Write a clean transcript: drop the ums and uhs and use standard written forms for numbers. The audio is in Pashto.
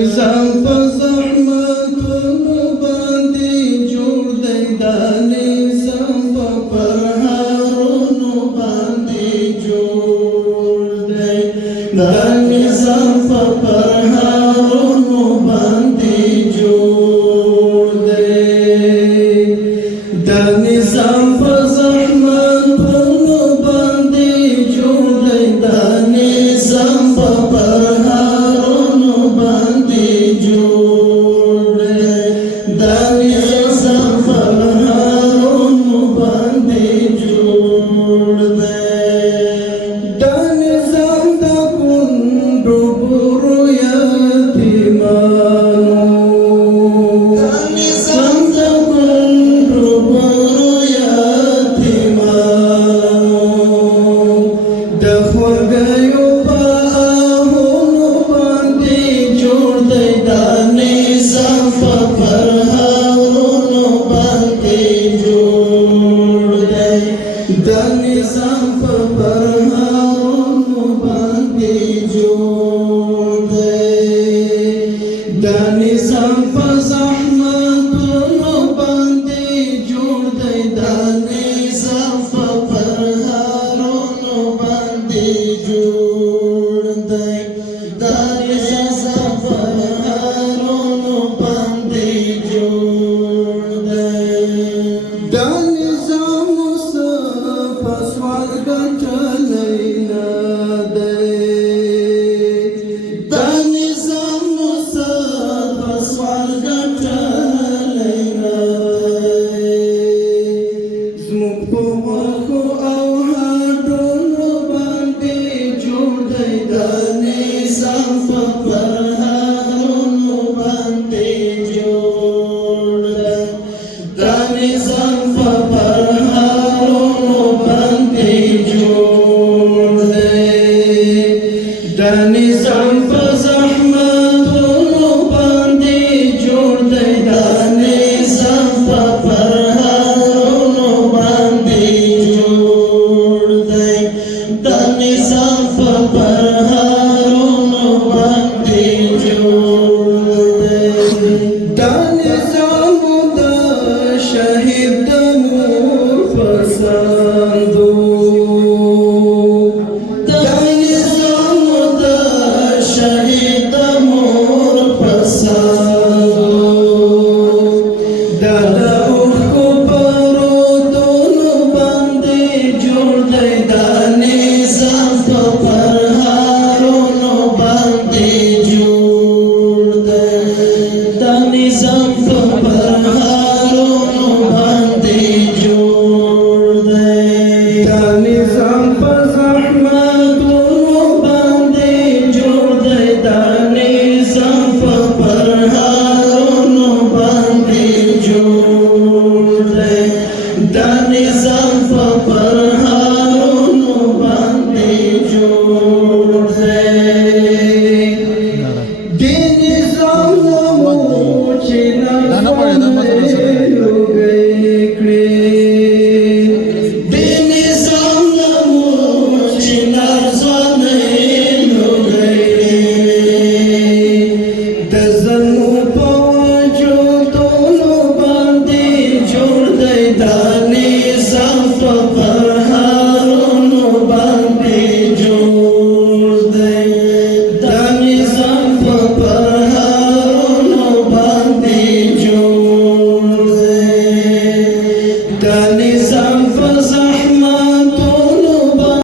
نظام په زحمتونو باندې جوړ دی دا نظام په پرهارونو باندې جوړ دی دا نظام په پرهارونو باندې جوړ دی دا نظام په زحمتونو باندې جوړ دی دا نظام په پرهارونو باندې جوړ دا نظام پرهارونو باندې جوړ دا نظام د کونډو برو یتیمانو دا نظام د کونډو برو یتیمانو د خوږیو په آهونو باندې جوړ دی دا نظام په پرهارونو باندې جوړ دی دا نظام په پرهارونو باندې جوړ دی دا نظام